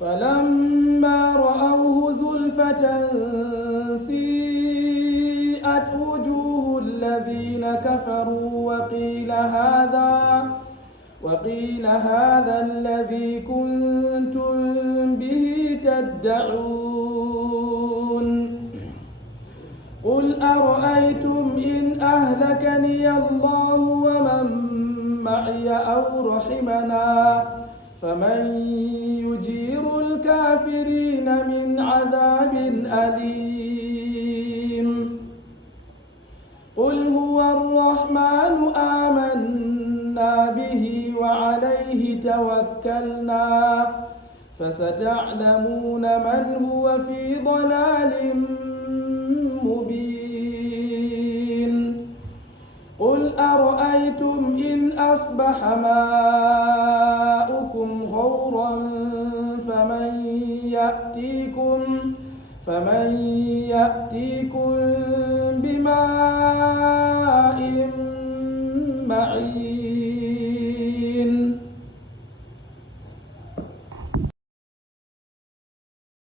فلما رأوه زلفة سيئت وجوه الذين كفروا وقيل هذا الذي كنتم به تدعون قل أرأيتم إن أهلكني الله ومن معي أو رحمنا فمن يجير الكافرين من عذاب أليم قل هو الرحمن آمنا به وعليه توكلنا فستعلمون من هو في ضلال مبين قل أرأيتم إن أصبح ماؤكم غورا فمن يأتيكم بماء معين